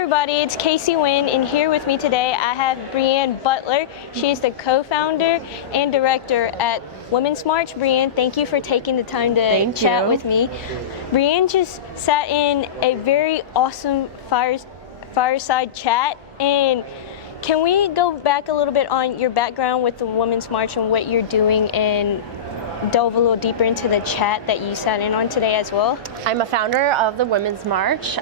everybody, it's Casey Wynn, and here with me today I have Breanne Butler. She is the co-founder and director at Women's March. Breanne, thank you for taking the time to chat with me. Breanne just sat in a very awesome fireside chat, and can we go back a little bit on your background with the Women's March and what you're doing, and delve a little deeper into the chat that you sat in on today as well? I'm a founder of the Women's March,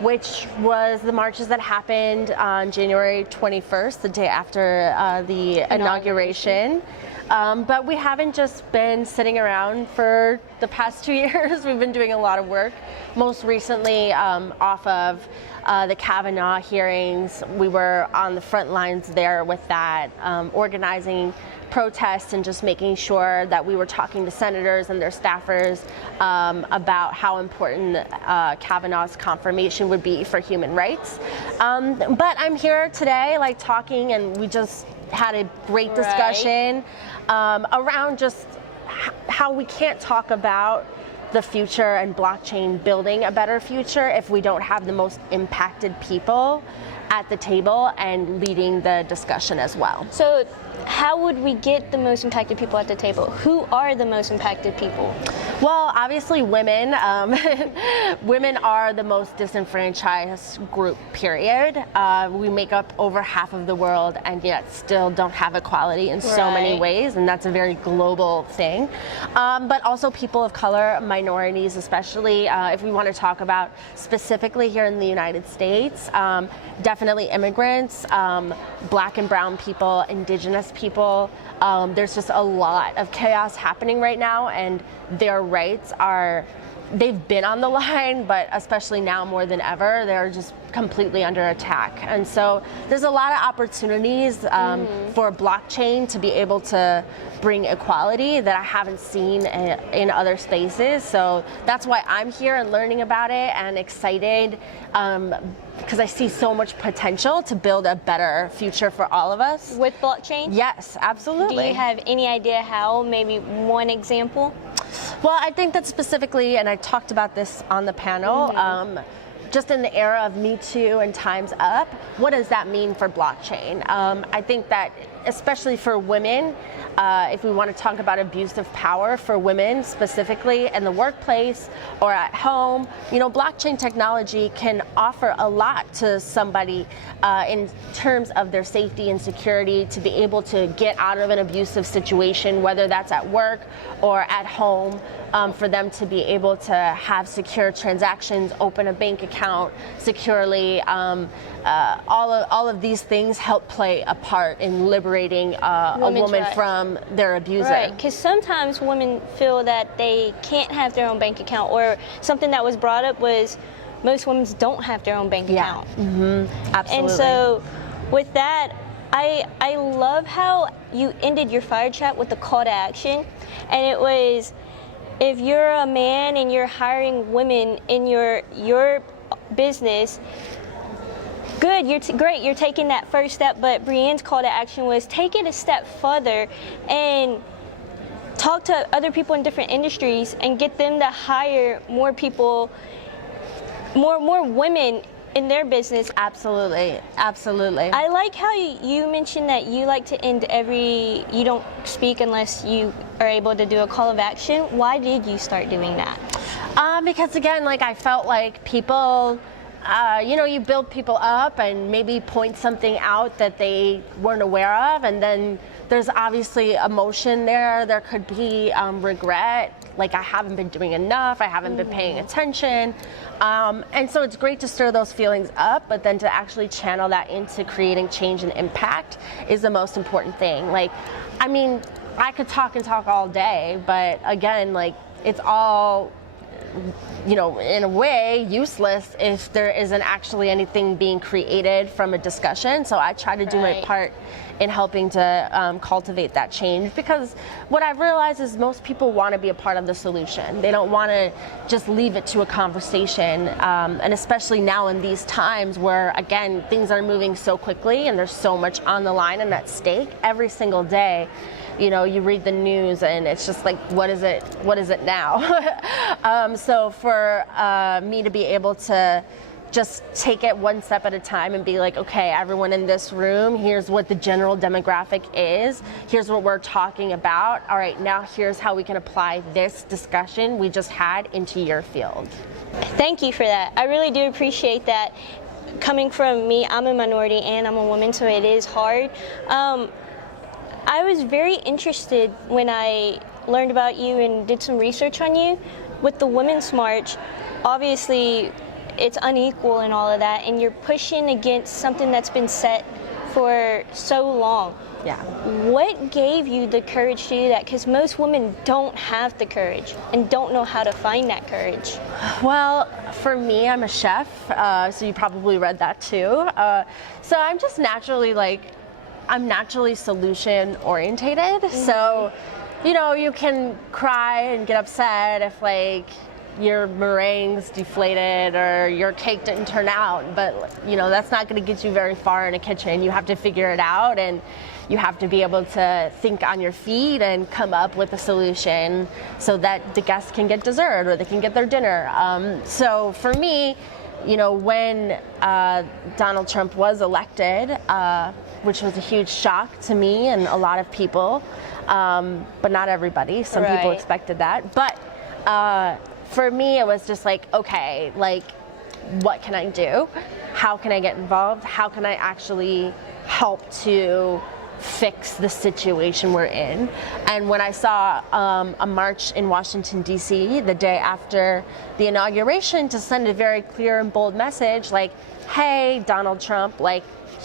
which was the marches that happened on January 21st, the day after the inauguration. But we haven't just been sitting around for the past 2 years. We've been doing a lot of work. Most recently, off of the Kavanaugh hearings, we were on the front lines there with that, organizing protests and just making sure that we were talking to senators and their staffers about how important Kavanaugh's confirmation would be for human rights. But I'm here today, talking, and we just had a great discussion around just how we can't talk about the future and blockchain building a better future if we don't have the most impacted people at the table and leading the discussion as well. So how would we get the most impacted people at the table? Who are the most impacted people? Well, obviously women. Women are the most disenfranchised group, period. We make up over half of the world and yet still don't have equality in so many ways, and that's a very global thing. But also people of color, minorities especially, if we want to talk about specifically here in the United States, definitely immigrants, black and brown people, indigenous people. There's just a lot of chaos happening right now, and their rights they've been on the line, but especially now more than ever, they're just completely under attack. And so there's a lot of opportunities for blockchain to be able to bring equality that I haven't seen in other spaces. So that's why I'm here and learning about it and excited, because I see so much potential to build a better future for all of us. With blockchain? Yes, absolutely. Do you have any idea how? Maybe one example? Well, I think that specifically, and I talked about this on the panel, just in the era of Me Too and Time's Up, what does that mean for blockchain? I think that especially for women, if we want to talk about abuse of power for women specifically in the workplace or at home, blockchain technology can offer a lot to somebody in terms of their safety and security to be able to get out of an abusive situation, whether that's at work or at home, for them to be able to have secure transactions, open a bank account securely. All of these things help play a part in liberating a woman from their abuser. Right, because sometimes women feel that they can't have their own bank account, or something that was brought up was most women don't have their own bank account. Absolutely. And so with that, I love how you ended your fire chat with the call to action, and it was, if you're a man and you're hiring women in your business, good, great, you're taking that first step, but Breanne's call to action was take it a step further and talk to other people in different industries and get them to hire more people, more women in their business. Absolutely, absolutely. I like how you mentioned that you like to end you don't speak unless you are able to do a call of action. Why did you start doing that? Because again, I felt like people, you build people up and maybe point something out that they weren't aware of, and then there's obviously emotion there. There could be regret, like I haven't been doing enough, I haven't been paying attention. And so it's great to stir those feelings up, but then to actually channel that into creating change and impact is the most important thing. I could talk and talk all day, but again, it's all, in a way useless if there isn't actually anything being created from a discussion. So I try to do my part in helping to cultivate that change, because what I've realized is most people want to be a part of the solution. They don't want to just leave it to a conversation, and especially now in these times where, again, things are moving so quickly and there's so much on the line and at stake every single day. You read the news and it's just like, what is it now? So for me to be able to just take it one step at a time and be like, okay, everyone in this room, here's what the general demographic is. Here's what we're talking about. All right, now here's how we can apply this discussion we just had into your field. Thank you for that. I really do appreciate that. Coming from me, I'm a minority and I'm a woman, so it is hard. I was very interested when I learned about you and did some research on you. With the Women's March, obviously it's unequal and all of that, and you're pushing against something that's been set for so long. Yeah. What gave you the courage to do that? Because most women don't have the courage and don't know how to find that courage. Well, for me, I'm a chef, so you probably read that too. So I'm just naturally I'm naturally solution orientated. So, you know, you can cry and get upset if your meringue's deflated or your cake didn't turn out, but you know, that's not going to get you very far in a kitchen. You have to figure it out, and you have to be able to think on your feet and come up with a solution so that the guests can get dessert or they can get their dinner. So for me, you know, when Donald Trump was elected, which was a huge shock to me and a lot of people, but not everybody. Some people expected that. But for me, it was just like, okay, what can I do? How can I get involved? How can I actually help to fix the situation we're in? And when I saw a march in Washington, D.C. the day after the inauguration to send a very clear and bold message like, hey, Donald Trump,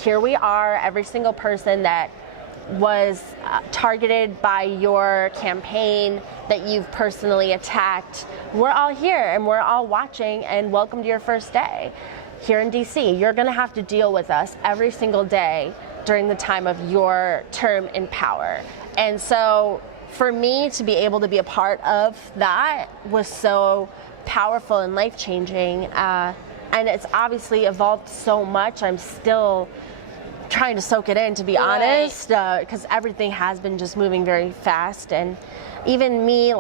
here we are, every single person that was targeted by your campaign that you've personally attacked, we're all here and we're all watching, and welcome to your first day here in DC. You're gonna have to deal with us every single day during the time of your term in power. And so for me to be able to be a part of that was so powerful and life-changing, and it's obviously evolved so much. I'm still trying to soak it in, to be honest, because everything has been just moving very fast. And even me,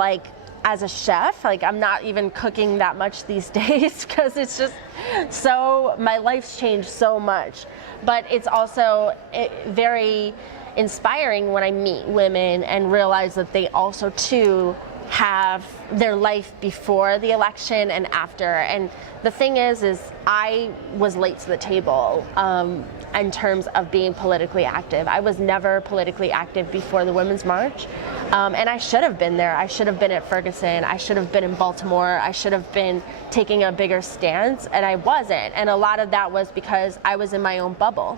as a chef, I'm not even cooking that much these days because it's just my life's changed so much. But it's also very inspiring when I meet women and realize that they also too have their life before the election and after. And the thing is I was late to the table in terms of being politically active. I was never politically active before the Women's March, and I should have been there. I should have been at Ferguson. I should have been in Baltimore. I should have been taking a bigger stance, and I wasn't. And a lot of that was because I was in my own bubble.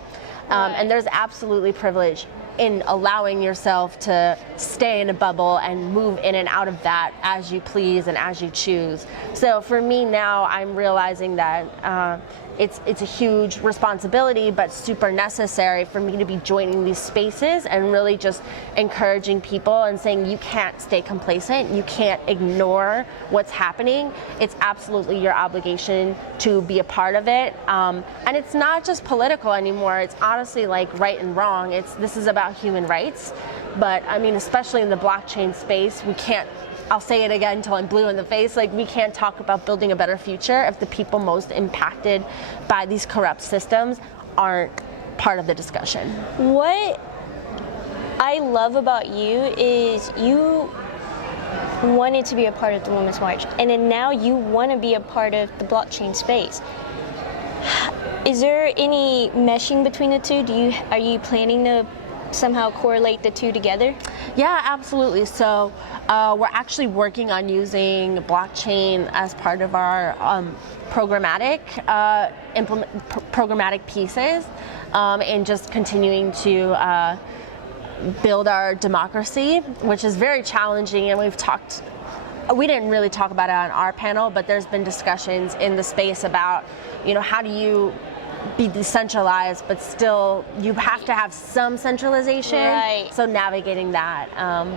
And there's absolutely privilege in allowing yourself to stay in a bubble and move in and out of that as you please and as you choose. So for me now, I'm realizing that it's a huge responsibility, but super necessary for me to be joining these spaces and really just encouraging people and saying you can't stay complacent, you can't ignore what's happening. It's absolutely your obligation to be a part of it. And it's not just political anymore. It's honestly right and wrong. This is about human rights. But I mean, especially in the blockchain space, we can't, I'll say it again until I'm blue in the face, we can't talk about building a better future if the people most impacted by these corrupt systems aren't part of the discussion. What I love about you is you wanted to be a part of the Women's March, and then now you want to be a part of the blockchain space. Is there any meshing between the two? Are you planning to somehow correlate the two together? Yeah, absolutely. So we're actually working on using blockchain as part of our programmatic pieces, and just continuing to build our democracy, which is very challenging. And we didn't really talk about it on our panel, but there's been discussions in the space about, how do you be decentralized, but still you have to have some centralization. Right. So navigating that.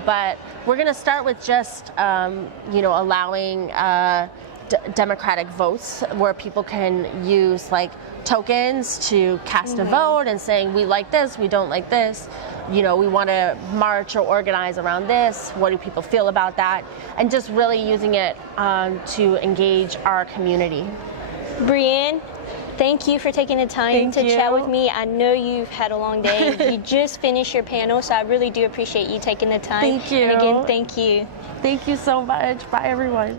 But we're going to start with just, allowing democratic votes where people can use tokens to cast a vote and saying, we like this, we don't like this. We want to march or organize around this. What do people feel about that? And just really using it to engage our community. Breanne, Thank you for taking the time Thank to chat you. with me. I know you've had a long day. You just finished your panel, so I really do appreciate you taking the time. Thank you. And again, thank you. Thank you so much. Bye, everyone.